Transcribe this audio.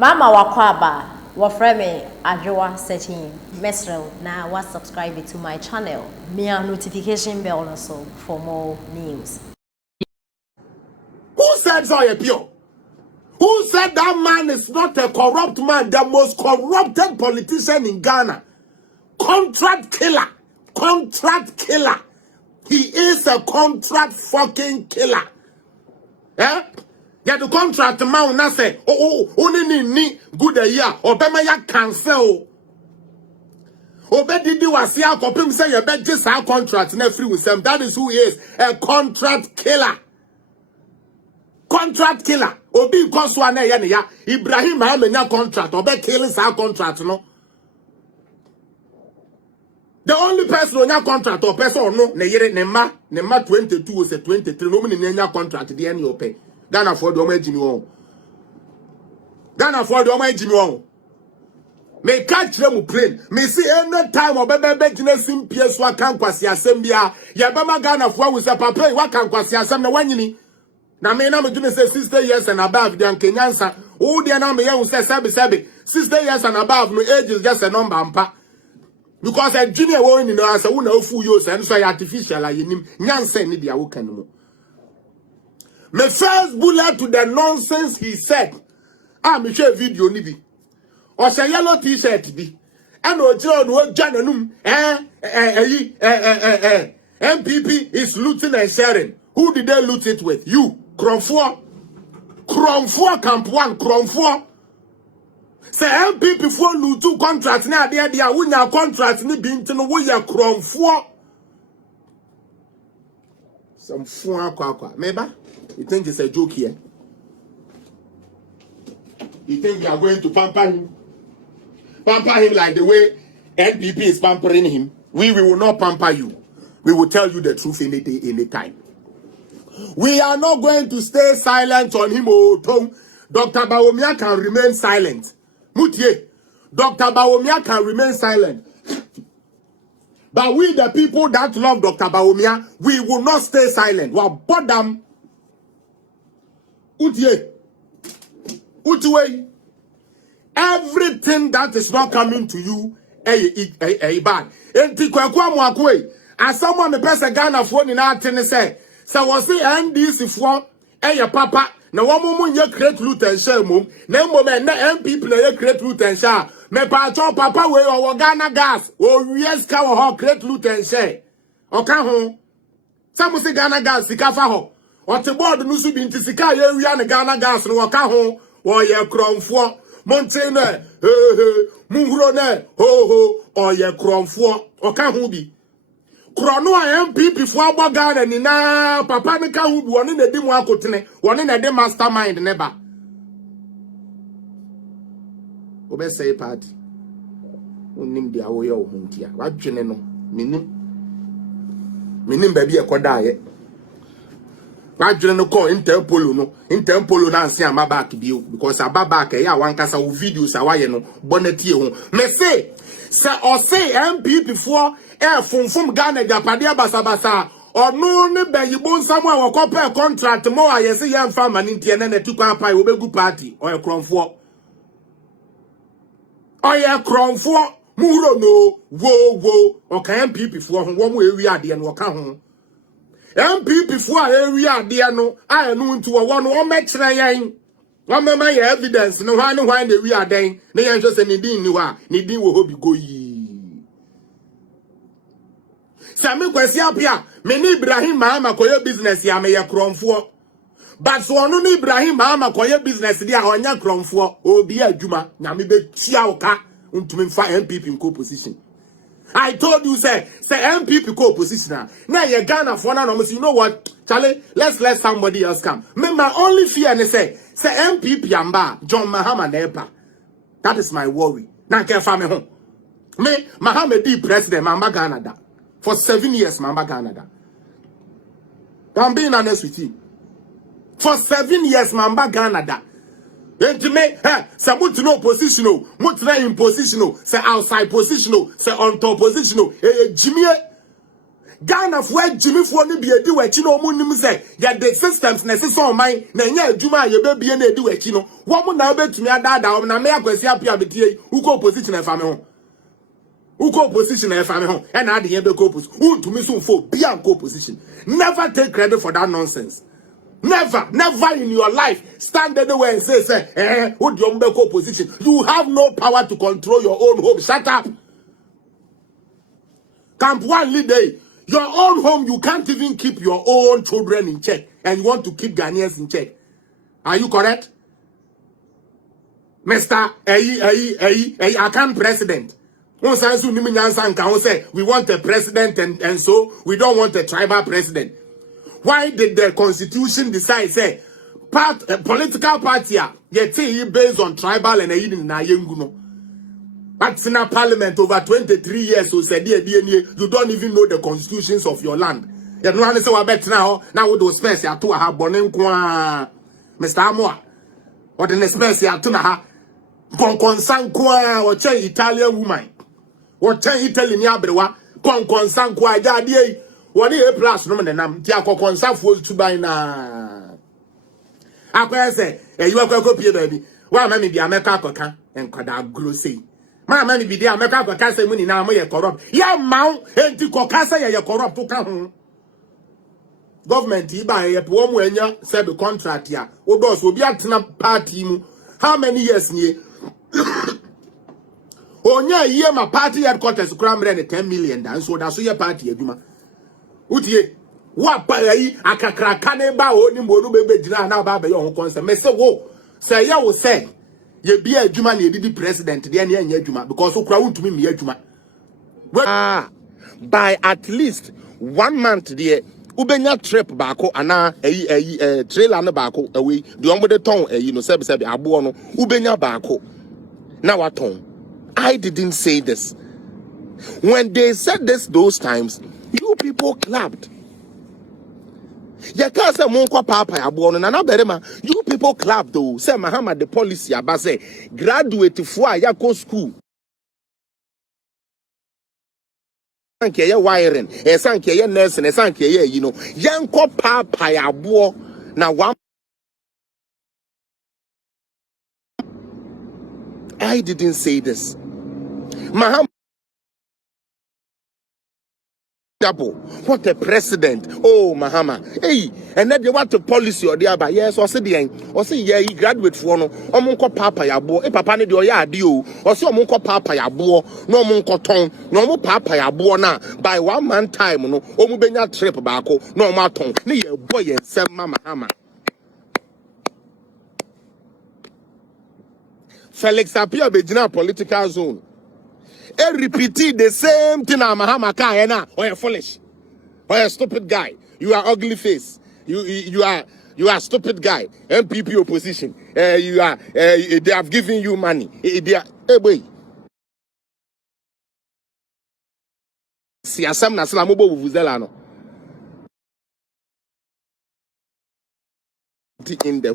Mama wakwaba wafreme Adjoa setting mesrel na was subscribe to my channel. Me a notification bell also for more news. Who said so pure? Who said that man is not a corrupt man, the most corrupted politician in Ghana? Contract killer. Contract killer. He is a contract fucking killer. Eh? Yeah, the contract man na say, only ni good a year, or bema ya cancel. Obedi was here, copim say, you bet just our contract, and free with them. That is who he is, a contract killer. Contract killer. Obi Koswane ya Ibrahim Hamenya contract. Obe killing our contract, no. The only person on your contract or person or no, nema 22 or 23, no meaning in your contract, the end you pay. Ghana for the Omega Jimmy Wong. Ghana for the Omega Jimmy Wong. May catch them plane. May see any time or baby Jim Pierce what can quasi assembia. Yabama Ghana for with a papa, what can quasi assembly when you now, me na me do say 60 years and above, the Kenyansa. Oh, the na me ya say 70. 60 years and above, no age is just a number, ampa. Because a junior one in the answer, who know fool you, and so artificial, I him, Nyansa, ni dia wokan mo. Me first bullet to the nonsense he said. Me share video ni bi. Or say yellow t-shirt bi. And o John wo jananum, NPP is looting and sharing. Who did they loot it with? You. Kromfour Camp 1, Kromfour. Say NPP for loot 2 contracts now they win your contracts ni binti no we ya Kromfour. Some fun kwa. Meba, you think it's a joke here? You think we are going to pamper him? Pamper him like the way NPP is pampering him? We will not pamper you. We will tell you the truth any day, any time. We are not going to stay silent on him. Dr. Bawumia can remain silent. Mutie, Dr. Bawumia can remain silent. But we, the people that love Dr. Bawumia, we will not stay silent. Well, bottom. Utie. Everything that is not coming to you, bad. As someone the best Ghana phone in our say. So was the NDC for papa na woman ye create loot and share mum na moment na NPP na ye create loot and share me pa papa we o Ghana gas o yes ka ho create loot and share o ka ho some say Ghana gas sika fa ho o te board no su bi nti sika ye wi na Ghana gas no o ka ho o ye kromfo mountain munhuro na ho o ye kromfo o ka ho bi Krono NPP for Ghana ni na papa ne ka hudu woni na di mu akotene woni na di mastermind ne ba obe say party onim dia wo ye wo huntia wadwene no minim ba bi e koda ye wadwene no ko interpolo na anse ama back bi because aba back e ya wankasa wo videos awaye no bonetie ho me say or say NPP for funfum Ghana japade basabasa or no ne bayibon someone will compare contract more I say young farmer in Tiana and two pie obegu party or a cromfo. Or a cromfo muro no wo or can NPP for one way we are the and waka home. NPP for area dear no I know to a one match rain. One my evidence no one why we are dying. They just any din you are needing will be go ye. Sami kwesi apia meni Ibrahim Mahama koye business ya me ye kromfo but so onu ni Ibrahim Mahama koye business dia onya kromfo obi adwuma na me be tia oka ntumi mfa NPP nko position. I told you say NPP ko position na ye Ghana for na no you know what Charlie let's somebody else come. Me my only fear ne say NPP amba John Mahama nepa. That is my worry. Na ke fa me ho. Me Mahama be president Mamba Ghana da. For 7 years, Mamba Ghana. I'm being honest with you. For 7 years, Mamba Ghana. And to me, say no positional, mutra in positional, say outside positional, say on top positional. Jimmy, Ghana for Jimmy for ni be edi wechi no mu nim say ya the systems na sese on man na nya adwuma ye be bie na edi wechi no wo mu na obetumi adada wo na me akwasi apia betie uko opposition e fa me ho uko opposition e fa me ho e na ade ye be ko opposition untumi so fo bia ko opposition. Never take credit for that nonsense. Never in your life stand anywhere and say who do you make opposition. You have no power to control your own home. Shut up. Camp one leader, your own home, you can't even keep your own children in check, and you want to keep Ghanaians in check. Are you correct? Mr. Akan president. We want a president and so we don't want a tribal president. Why did the constitution decide say political party based on tribal and yenguno? But in a parliament over 23 years, so said you don't even know the constitutions of your land. You don't understand what bet now with those space ya to have bonen kwa Mr. Amoa. What the space ya to ha konsan kwa or Italian woman. What Italian yabrewa konsan kwa jadi. What a plus no man nam tia konsan for to buy na. I say, you are copy baby. Why mammy be America coca and kada grossy. My man be there, make up a cassa money now, may corrupt. Ya mount, and to cocassa, ya corrupt to come. Government, he buy a poor when you said the contract ya. O boss will be at a party. How many years near? Oh, yeah, year my party headquarters cram rent 10 million, and so that's your party, Duma. Utie, what pay a cacracane bow, Nimbo, baby, now by your own concern. Mr. Wo, say, ya will say. Ye be a Juma ye be president the any Juma because so crowd to me Juma. By at least 1 month there ubenya trip bako ana trailer no bako away the one with the tongue sebi abo no ubenya bako na waton. I didn't say this. When they said this those times, you people clapped. You can't say Monko Papa Abuon and another man. You people clap though. Say Mahama the policy about say graduate for Yako school. Sanke ye wiring, sanke ye nursing, sanke ye Yanko Papa Abuo na one. I didn't say this. Mahama. What a president. Oh, Mahama. Hey, and then they want to policy or the other. Yes, or say yeah, he graduate for no. Omunko papa yabo. E papa ne de oya adio. Or say omunko papa yabo. No omunko ton. No omu papa yabo na. By 1 month time no. Omu benya trip bako. No omu ton. Ne ye boy and sem Mahama. Felix appear bejina political zone. And repeat the same thing Mahama Kayana or a foolish or a stupid guy. You are ugly face. You are stupid guy. NPP opposition. They have given you money. They are boy. Si asam na sala mobo vuvuzela no. In the